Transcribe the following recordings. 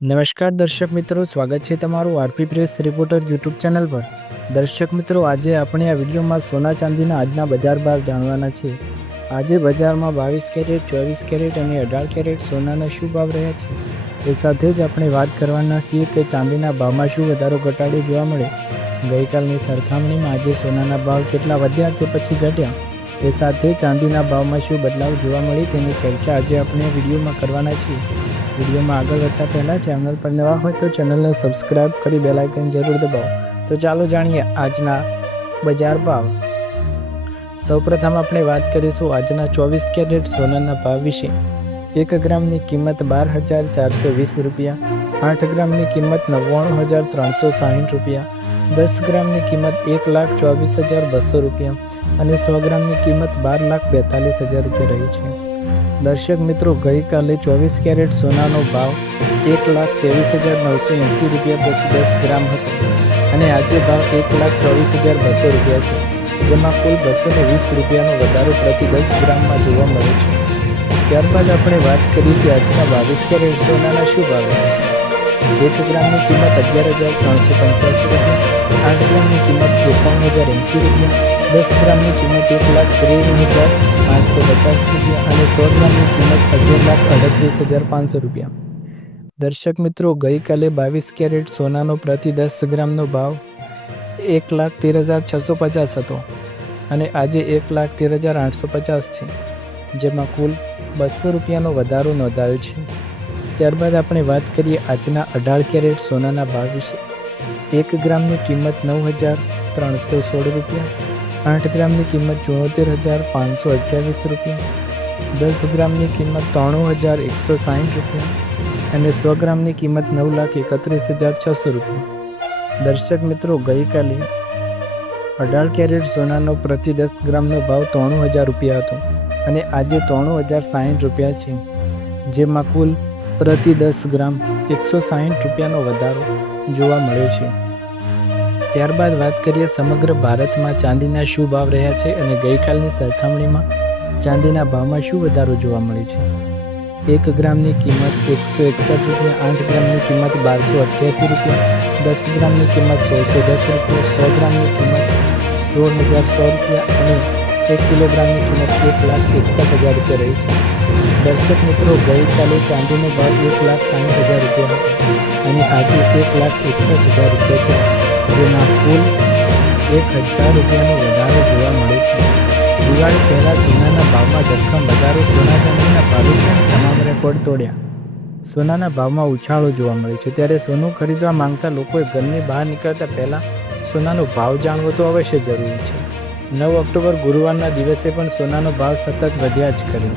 નમસ્કાર દર્શક મિત્રો, સ્વાગત છે તમારું RP press reporter YouTube channel પર। દર્શક મિત્રો, આજે આપણે આ વિડીયોમાં સોના ચાંદીના આજના બજાર ભાવ જાણવાના છે। આજે બજારમાં 22 કેરેટ, 24 કેરેટ અને 18 કેરેટ સોનાના શું ભાવ રહ્યા છે એ સાથે જ આપણે વાત કરવાના છીએ કે ચાંદીના ભાવમાં શું વધારો ઘટાડો જોવા મળે। ગઈકાલની સરખામણીમાં આજે સોનાના ભાવ કેટલા વધ્યા કે પછી ઘટ્યા એ સાથે ચાંદીના ભાવમાં શું બદલાવ જોવા મળે તેની ચર્ચા આજે આપણે વિડીયોમાં કરવાના છીએ। વિડીયોમાં આગળ વધતા પહેલાં ચેનલ પર નવા હોય તો ચેનલને સબસ્ક્રાઇબ કરી બેલ આઇકન જરૂર દબાવો। તો ચાલો જાણીએ આજના બજાર ભાવ। સૌપ્રથમ આપણે વાત કરીશું આજના 24 કેરેટ સોનાના ભાવ વિશે। 1 ગ્રામની કિંમત 12,420 રૂપિયા, 8 ગ્રામની કિંમત 99,360 રૂપિયા, 10 ગ્રામની કિંમત 1,24,200 રૂપિયા અને 100 ગ્રામની કિંમત 12,42,000 રૂપિયા રહી છે। દર્શક મિત્રો, ગઈકાલે 24 કેરેટ સોનાનો ભાવ 1,23,980 રૂપિયા પ્રતિ 10 ગ્રામ હતો અને આજે ભાવ 1,24,200 રૂપિયા છે, જેમાં કુલ 220 રૂપિયાનો વધારો પ્રતિ 10 ગ્રામમાં જોવા મળે છે। ત્યારબાદ આપણે વાત કરીએ કે આજના 22 કેરેટ સોનાના શું ભાવ છે। 1 ગ્રામની કિંમત 11,385 રૂપિયા, 8 ગ્રામની કિંમત 51,080 રૂપિયા, 10 ગ્રામની કિંમત 1,53,850 રૂપિયા અને 100 ગ્રામની કિંમત 11,38,500 રૂપિયા। દર્શક મિત્રો, ગઈકાલે 22 કેરેટ સોનાનો પ્રતિ 10 ગ્રામનો ભાવ 1,13,650 હતો અને આજે 1,13,850 છે, જેમાં કુલ 200 રૂપિયાનો વધારો નોંધાયો છે। ત્યારબાદ આપણે વાત કરીએ આજના 18 કેરેટ સોનાના ભાવ વિશે। 1 ગ્રામની કિંમત 9,316 રૂપિયા, 8 ગ્રામની કિંમત 74,528 રૂપિયા, 10 ગ્રામની કિંમત 93,160 રૂપિયા અને 100 ગ્રામની કિંમત 9,31,600 રૂપિયા। દર્શક મિત્રો, ગઈકાલે 18 કેરેટ સોનાનો પ્રતિ 10 ગ્રામનો ભાવ 93,000 રૂપિયા હતો અને આજે 93,060 રૂપિયા છે, જેમાં કુલ પ્રતિ 10 ગ્રામ 160 રૂપિયાનો વધારો જોવા મળ્યો છે। ત્યારબાદ વાત કરીએ સમગ્ર ભારતમાં ચાંદીના શું ભાવ રહ્યા છે અને ગઈકાલની સરખામણીમાં ચાંદીના ભાવમાં શું વધારો જોવા મળે છે। 1 ગ્રામની કિંમત 161 રૂપિયા, 8 ગ્રામની કિંમત 1,288 રૂપિયા, 10 ગ્રામની કિંમત 1,610 રૂપિયા, 100 ગ્રામની કિંમત 16,100 રૂપિયા અને 1 કિલોગ્રામની કિંમત 1,61,000 રૂપિયા રહી છે। દર્શક મિત્રો, ગઈકાલે ચાંદીનો ભાવ 1,60,000 રૂપિયા હતો અને આજે 1,61,000 રૂપિયા છે, જેમાં કુલ 1,000 રૂપિયાનો વધારો જોવા મળે છે। દિવાળી પહેલાં સોનાના ભાવમાં ધરખમ વધારો, સોના ચાંદીના ભાવે તમામ રેકોર્ડ તોડ્યા। સોનાના ભાવમાં ઉછાળો જોવા મળે છે, ત્યારે સોનું ખરીદવા માંગતા લોકોએ ઘરની બહાર નીકળતા પહેલાં સોનાનો ભાવ જાણવો તો અવશ્ય જરૂરી છે। 9 ઓક્ટોબર ગુરુવારના દિવસે પણ સોનાનો ભાવ સતત વધ્યા જ કરે।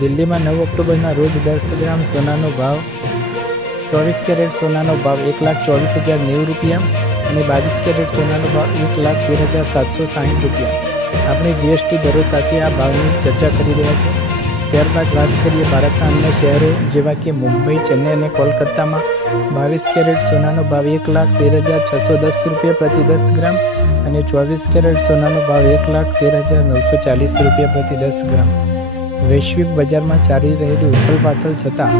દિલ્હીમાં 9 ઓક્ટોબરના રોજ 10 ગ્રામ સોનાનો ભાવ 24 કેરેટ સોનાનો ભાવ 1,24,090 રૂપિયા અને 22 કેરેટ સોનાનો ભાવ 1,13,760 રૂપિયા। આપણે જીએસટી દરો સાથે આ ભાવની ચર્ચા કરી રહ્યા છીએ। ત્યારબાદ વાત કરીએ ભારતના અન્ય શહેરો જેવા કે મુંબઈ, ચેન્નઈ અને કોલકાતામાં 22 કેરેટ સોનાનો ભાવ 1,13,610 રૂપિયા પ્રતિ 10 ગ્રામ અને 24 કેરેટ સોનાનો ભાવ 1,13,940 રૂપિયા પ્રતિ 10 ગ્રામ। વૈશ્વિક બજારમાં ચાલી રહેલી ઉથલપાથલ છતાં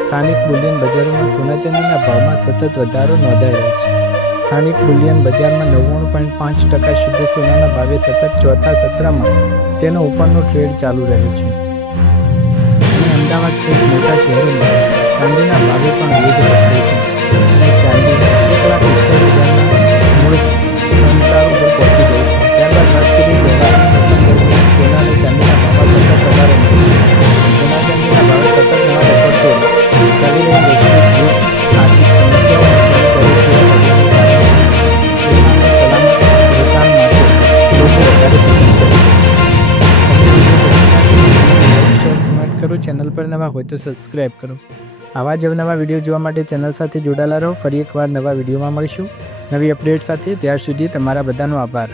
સ્થાનિક બુલિયન બજારોમાં સોના ચાંદીના ભાવમાં સતત વધારો નોંધાઈ રહ્યો છે। સ્થાનિક બુલિયન બજારમાં 99.5% શુદ્ધ સોનાના ભાવે સતત ચોથા સત્રમાં તેનો ઉપરનો ટ્રેડ ચાલુ રહ્યો છે અને અમદાવાદ સહિત મોટા શહેરોમાં ચાંદીના ભાવે પણ વેગ વધ્યો છે અને ચાંદી 1,61,000ના મૂળ સંચાર ઉપર પહોંચી ગઈ છે। ત્યારબાદ વાત કરીએ તહેવારની મોસમ દરમિયાન સોના અને ચાંદીના ભાવમાં સતત વધારો નોંધાયો। સોના ચાંદીના ભાવે સતત નવા રેકોર્ડ તોડ્યા। ચાલી રહેલી વૈશ્વિક યુદ્ધ, આર્થિક સમસ્યાઓ અને તેની દરો જેવા પગલાંને કારણે સોનાને સલામત રોકાણ માટે લોકો વધારે પસંદ કરે છે। કમેન્ટ કરો, ચેનલ પર નવા હોય તો સબસ્ક્રાઇબ કરો। આવા જ નવા વિડીયો જોવા માટે ચેનલ સાથે જોડાયેલા રહો। ફરી એકવાર નવા વિડીયોમાં મળીશું નવી અપડેટ સાથે। ત્યાર સુધી તમારા બધાનો આભાર।